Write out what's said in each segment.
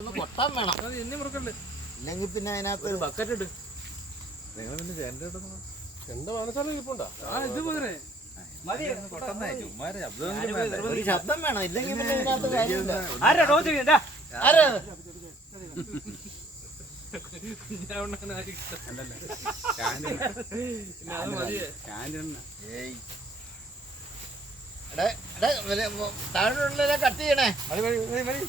ഇല്ലെങ്കിൽ പിന്നെ അതിനകത്ത് ബക്കറ്റ് ഇട്ട് നിങ്ങൾ പിന്നെ ജനറേറ്റർ ഇടുന്നു എന്താ മനസ്സിലും ഇരിപ്പുണ്ടോ താഴെ കട്ട് ചെയ്യണേ മതി മതി മതി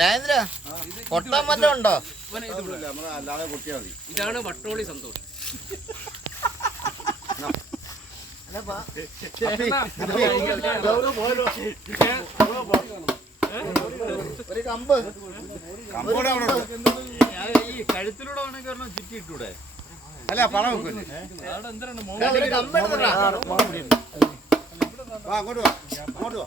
രാജേന്ദ്ര പൊട്ടാൻ വല്ല ഉണ്ടോ ഇതാണ് വട്ടോളി സന്തോഷം ഈ കഴുത്തിലൂടെ വേണമെങ്കിൽ പറഞ്ഞാൽ ചുറ്റി ഇട്ടൂടെ അല്ല പറ അങ്ങോട്ട് വാ അങ്ങോട്ട് വാ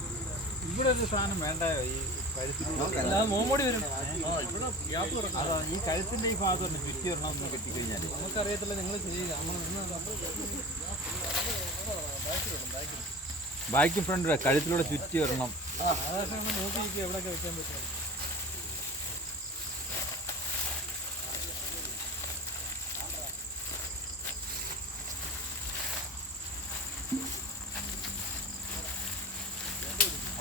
ഇവിടെ ഒരു സാധനം വേണ്ടോ ഈ കഴുത്തിൽ ഈ കഴുത്തിന്റെ ഈ ഭാഗത്തുണ്ട് ചുറ്റി വരണം ഒന്ന് കെട്ടി കഴിഞ്ഞാൽ നമുക്കറിയത്തില്ല നിങ്ങൾ ബാക്കി ഫ്രണ്ട് കഴുത്തിലൂടെ ചുറ്റി വരണം നോക്കി എവിടെയൊക്കെ വെക്കാൻ പറ്റുള്ളൂ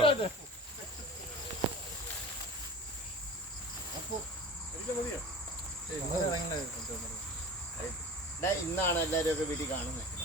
ഇന്നാണ് എല്ലാരും ഒക്കെ വീട്ടിൽ കാണുന്നത്